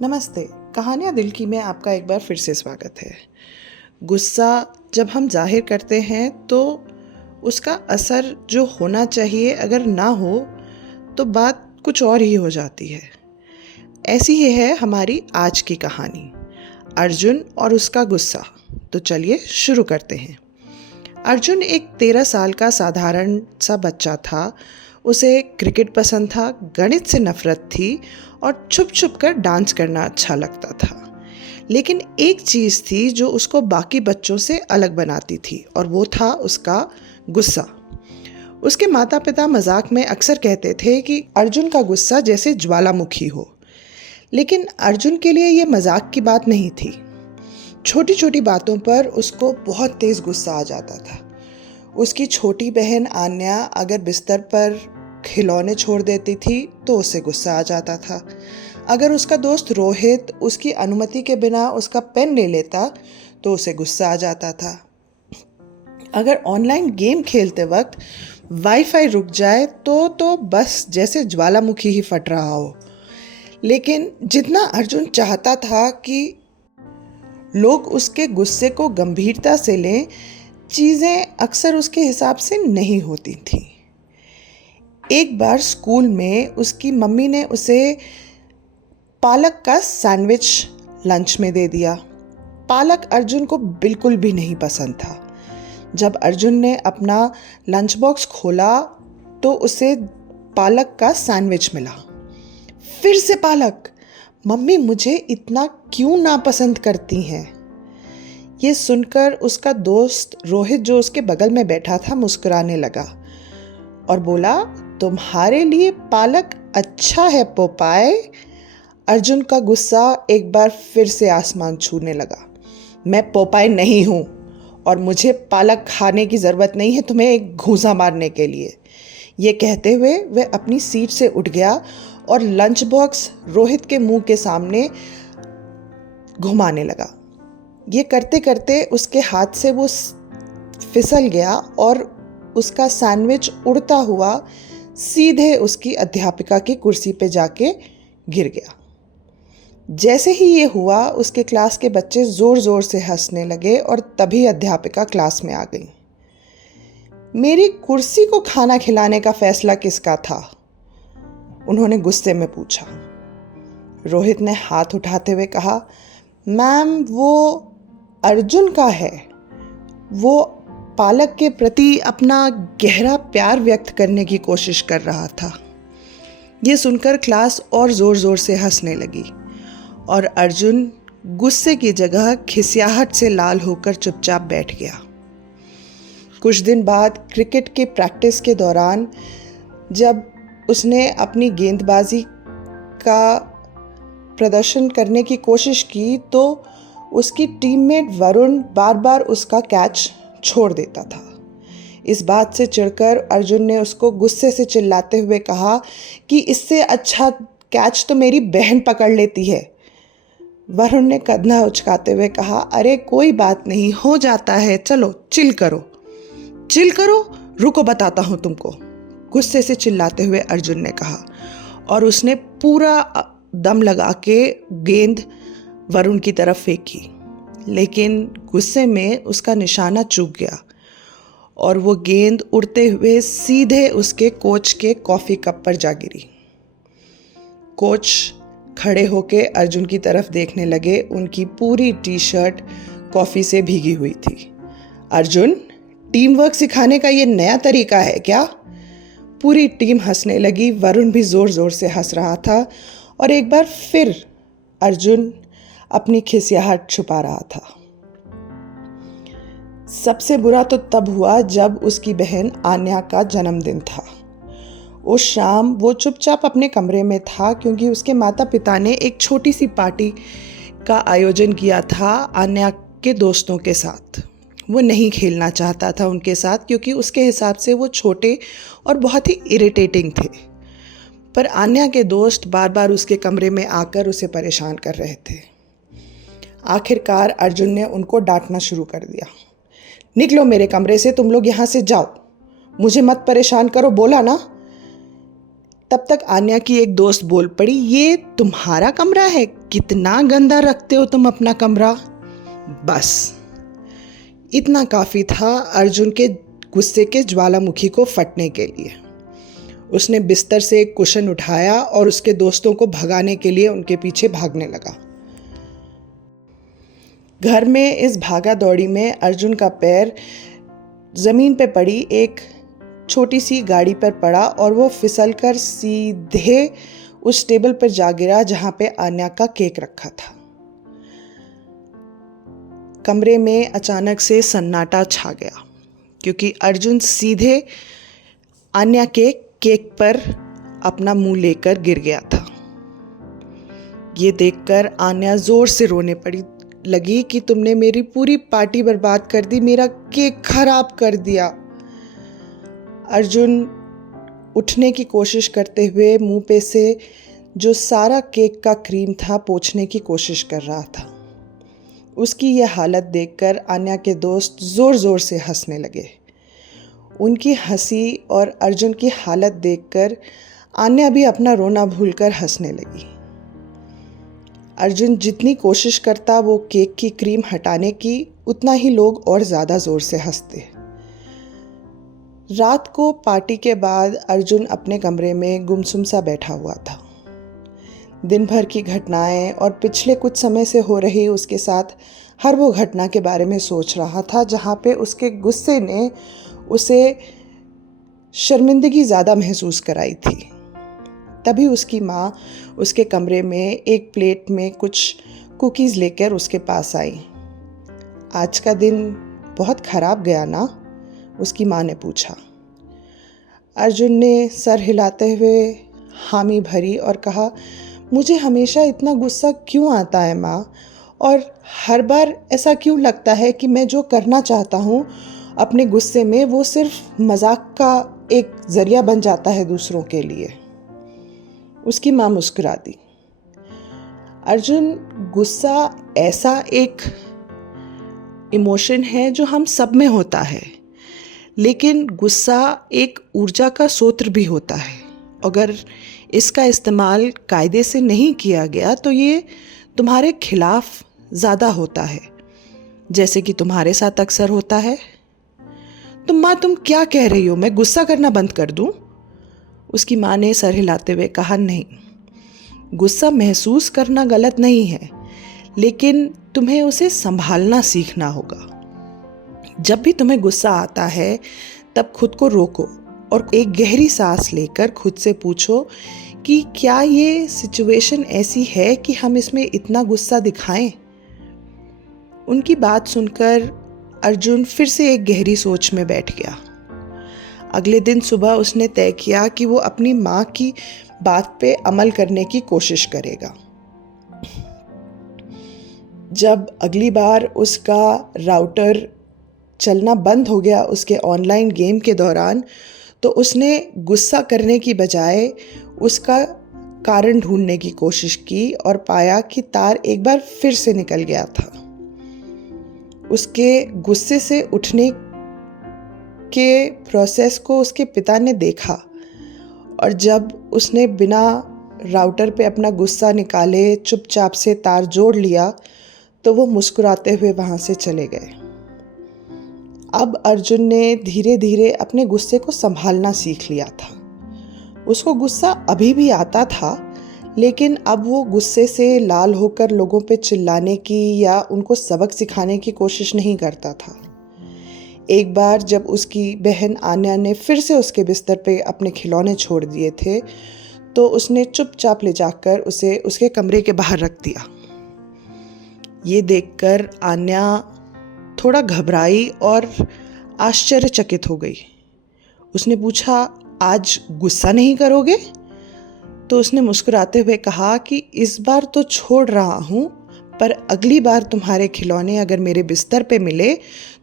नमस्ते। कहानियाँ दिल की में आपका एक बार फिर से स्वागत है। गुस्सा जब हम जाहिर करते हैं तो उसका असर जो होना चाहिए अगर ना हो तो बात कुछ और ही हो जाती है। ऐसी ही है हमारी आज की कहानी, अर्जुन और उसका गुस्सा। तो चलिए शुरू करते हैं। अर्जुन एक 13 साल का साधारण सा बच्चा था। उसे क्रिकेट पसंद था, गणित से नफरत थी और छुप छुप कर डांस करना अच्छा लगता था। लेकिन एक चीज़ थी जो उसको बाकी बच्चों से अलग बनाती थी और वो था उसका गुस्सा। उसके माता पिता मजाक में अक्सर कहते थे कि अर्जुन का गुस्सा जैसे ज्वालामुखी हो। लेकिन अर्जुन के लिए ये मजाक की बात नहीं थी। छोटी छोटी बातों पर उसको बहुत तेज गुस्सा आ जाता था। उसकी छोटी बहन आन्या अगर बिस्तर पर खिलौने छोड़ देती थी तो उसे गुस्सा आ जाता था। अगर उसका दोस्त रोहित उसकी अनुमति के बिना उसका पेन ले लेता तो उसे गुस्सा आ जाता था। अगर ऑनलाइन गेम खेलते वक्त वाईफाई रुक जाए तो बस जैसे ज्वालामुखी ही फट रहा हो। लेकिन जितना अर्जुन चाहता था कि लोग उसके गुस्से को गंभीरता से लें, चीज़ें अक्सर उसके हिसाब से नहीं होती थीं। एक बार स्कूल में उसकी मम्मी ने उसे पालक का सैंडविच लंच में दे दिया। पालक अर्जुन को बिल्कुल भी नहीं पसंद था। जब अर्जुन ने अपना लंच बॉक्स खोला तो उसे पालक का सैंडविच मिला। फिर से पालक। मम्मी मुझे इतना क्यों नापसंद करती हैं? ये सुनकर उसका दोस्त रोहित जो उसके बगल में बैठा था मुस्कुराने लगा और बोला, तुम्हारे लिए पालक अच्छा है पोपाय। अर्जुन का गुस्सा एक बार फिर से आसमान छूने लगा। मैं पोपाय नहीं हूँ और मुझे पालक खाने की ज़रूरत नहीं है तुम्हें एक घूंसा मारने के लिए। ये कहते हुए वह अपनी सीट से उठ गया और लंच बॉक्स रोहित के मुंह के सामने घुमाने लगा। ये करते करते उसके हाथ से वो फिसल गया और उसका सैंडविच उड़ता हुआ सीधे उसकी अध्यापिका की कुर्सी पे जाके गिर गया। जैसे ही ये हुआ उसके क्लास के बच्चे ज़ोर ज़ोर से हंसने लगे और तभी अध्यापिका क्लास में आ गई। मेरी कुर्सी को खाना खिलाने का फैसला किसका था? उन्होंने गुस्से में पूछा। रोहित ने हाथ उठाते हुए कहा, मैम वो अर्जुन का है। वो पालक के प्रति अपना गहरा प्यार व्यक्त करने की कोशिश कर रहा था। ये सुनकर क्लास और ज़ोर ज़ोर से हंसने लगी और अर्जुन गुस्से की जगह खिसियाहट से लाल होकर चुपचाप बैठ गया। कुछ दिन बाद क्रिकेट के प्रैक्टिस के दौरान जब उसने अपनी गेंदबाजी का प्रदर्शन करने की कोशिश की तो उसकी टीममेट वरुण बार बार उसका कैच छोड़ देता था। इस बात से चिढ़कर अर्जुन ने उसको गुस्से से चिल्लाते हुए कहा कि इससे अच्छा कैच तो मेरी बहन पकड़ लेती है। वरुण ने कंधा उचकाते हुए कहा, अरे कोई बात नहीं, हो जाता है, चलो चिल करो। चिल करो? रुको बताता हूँ तुमको, गुस्से से चिल्लाते हुए अर्जुन ने कहा और उसने पूरा दम लगा के गेंद वरुण की तरफ फेंकी। लेकिन गुस्से में उसका निशाना चूक गया और वो गेंद उड़ते हुए सीधे उसके कोच के कॉफ़ी कप पर जा गिरी। कोच खड़े होके अर्जुन की तरफ देखने लगे। उनकी पूरी टी शर्ट कॉफ़ी से भीगी हुई थी। अर्जुन, टीम वर्क सिखाने का ये नया तरीका है क्या? पूरी टीम हंसने लगी। वरुण भी ज़ोर ज़ोर से हंस रहा था और एक बार फिर अर्जुन अपनी खिसियाहट छुपा रहा था। सबसे बुरा तो तब हुआ जब उसकी बहन आन्या का जन्मदिन था। उस शाम वो चुपचाप अपने कमरे में था क्योंकि उसके माता पिता ने एक छोटी सी पार्टी का आयोजन किया था आन्या के दोस्तों के साथ। वो नहीं खेलना चाहता था उनके साथ क्योंकि उसके हिसाब से वो छोटे और बहुत ही इरिटेटिंग थे। पर आन्या के दोस्त बार बार उसके कमरे में आकर उसे परेशान कर रहे थे। आखिरकार अर्जुन ने उनको डांटना शुरू कर दिया। निकलो मेरे कमरे से, तुम लोग यहाँ से जाओ, मुझे मत परेशान करो, बोला ना। तब तक आन्या की एक दोस्त बोल पड़ी, ये तुम्हारा कमरा है, कितना गंदा रखते हो तुम अपना कमरा। बस इतना काफ़ी था अर्जुन के गुस्से के ज्वालामुखी को फटने के लिए। उसने बिस्तर से एक कुशन उठाया और उसके दोस्तों को भगाने के लिए उनके पीछे भागने लगा। घर में इस भागा दौड़ी में अर्जुन का पैर ज़मीन पे पड़ी एक छोटी सी गाड़ी पर पड़ा और वो फिसलकर सीधे उस टेबल पर जा गिरा जहाँ पे आन्या का केक रखा था। कमरे में अचानक से सन्नाटा छा गया क्योंकि अर्जुन सीधे आन्या के केक पर अपना मुंह लेकर गिर गया था। ये देखकर आन्या जोर से रोने लगी कि तुमने मेरी पूरी पार्टी बर्बाद कर दी, मेरा केक खराब कर दिया। अर्जुन उठने की कोशिश करते हुए मुंह पे से जो सारा केक का क्रीम था पोंछने की कोशिश कर रहा था। उसकी यह हालत देखकर आन्या के दोस्त ज़ोर ज़ोर से हंसने लगे। उनकी हंसी और अर्जुन की हालत देखकर आन्या भी अपना रोना भूलकर हंसने लगी। अर्जुन जितनी कोशिश करता वो केक की क्रीम हटाने की, उतना ही लोग और ज़्यादा ज़ोर से हंसते। रात को पार्टी के बाद अर्जुन अपने कमरे में गुमसुम सा बैठा हुआ था। दिन भर की घटनाएं और पिछले कुछ समय से हो रही उसके साथ हर वो घटना के बारे में सोच रहा था जहाँ पे उसके गुस्से ने उसे शर्मिंदगी ज़्यादा महसूस कराई थी। तभी उसकी माँ उसके कमरे में एक प्लेट में कुछ कुकीज़ लेकर उसके पास आई। आज का दिन बहुत ख़राब गया ना? उसकी माँ ने पूछा। अर्जुन ने सर हिलाते हुए हामी भरी और कहा, मुझे हमेशा इतना गुस्सा क्यों आता है माँ, और हर बार ऐसा क्यों लगता है कि मैं जो करना चाहता हूँ अपने गुस्से में वो सिर्फ मजाक का एक ज़रिया बन जाता है दूसरों के लिए। उसकी माँ मुस्कुरा दी। अर्जुन, गुस्सा ऐसा एक इमोशन है जो हम सब में होता है, लेकिन गुस्सा एक ऊर्जा का स्रोत भी होता है। अगर इसका इस्तेमाल कायदे से नहीं किया गया तो ये तुम्हारे खिलाफ ज़्यादा होता है, जैसे कि तुम्हारे साथ अक्सर होता है। तो माँ, तुम क्या कह रही हो, मैं गुस्सा करना बंद कर दूँ? उसकी माँ ने सर हिलाते हुए कहा, नहीं, गुस्सा महसूस करना गलत नहीं है, लेकिन तुम्हें उसे संभालना सीखना होगा। जब भी तुम्हें गुस्सा आता है तब खुद को रोको और एक गहरी सांस लेकर खुद से पूछो कि क्या ये सिचुएशन ऐसी है कि हम इसमें इतना गुस्सा दिखाएं? उनकी बात सुनकर अर्जुन फिर से एक गहरी सोच में बैठ गया। अगले दिन सुबह उसने तय किया कि वो अपनी माँ की बात पे अमल करने की कोशिश करेगा। जब अगली बार उसका राउटर चलना बंद हो गया उसके ऑनलाइन गेम के दौरान, तो उसने गुस्सा करने की बजाय उसका कारण ढूंढने की कोशिश की और पाया कि तार एक बार फिर से निकल गया था। उसके गुस्से से उठने के प्रोसेस को उसके पिता ने देखा और जब उसने बिना राउटर पे अपना गुस्सा निकाले चुपचाप से तार जोड़ लिया तो वो मुस्कुराते हुए वहाँ से चले गए। अब अर्जुन ने धीरे धीरे अपने गुस्से को संभालना सीख लिया था। उसको गुस्सा अभी भी आता था, लेकिन अब वो गुस्से से लाल होकर लोगों पे चिल्लाने की या उनको सबक सिखाने की कोशिश नहीं करता था। एक बार जब उसकी बहन आन्या ने फिर से उसके बिस्तर पे अपने खिलौने छोड़ दिए थे, तो उसने चुपचाप ले जाकर उसे उसके कमरे के बाहर रख दिया। ये देखकर आन्या थोड़ा घबराई और आश्चर्यचकित हो गई। उसने पूछा, आज गुस्सा नहीं करोगे? तो उसने मुस्कुराते हुए कहा कि इस बार तो छोड़ रहा हूँ, पर अगली बार तुम्हारे खिलौने अगर मेरे बिस्तर पे मिले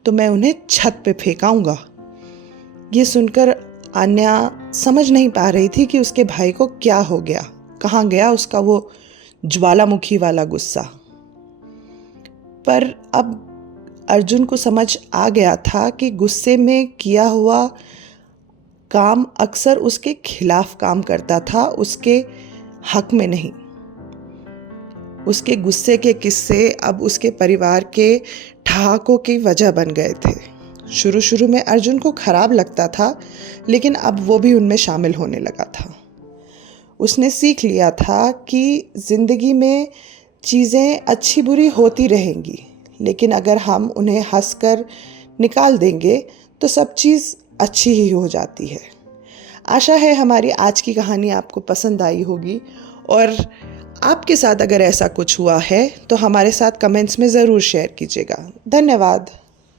तो मैं उन्हें छत पे फेंकाऊंगा। ये सुनकर आन्या समझ नहीं पा रही थी कि उसके भाई को क्या हो गया, कहाँ गया उसका वो ज्वालामुखी वाला गुस्सा। पर अब अर्जुन को समझ आ गया था कि गुस्से में किया हुआ काम अक्सर उसके खिलाफ काम करता था, उसके हक में नहीं। उसके गुस्से के किस्से अब उसके परिवार के ठहाकों की वजह बन गए थे। शुरू शुरू में अर्जुन को खराब लगता था, लेकिन अब वो भी उनमें शामिल होने लगा था। उसने सीख लिया था कि ज़िंदगी में चीज़ें अच्छी बुरी होती रहेंगी, लेकिन अगर हम उन्हें हंसकर निकाल देंगे तो सब चीज़ अच्छी ही हो जाती है। आशा है हमारी आज की कहानी आपको पसंद आई होगी, और आपके साथ अगर ऐसा कुछ हुआ है तो हमारे साथ कमेंट्स में ज़रूर शेयर कीजिएगा। धन्यवाद।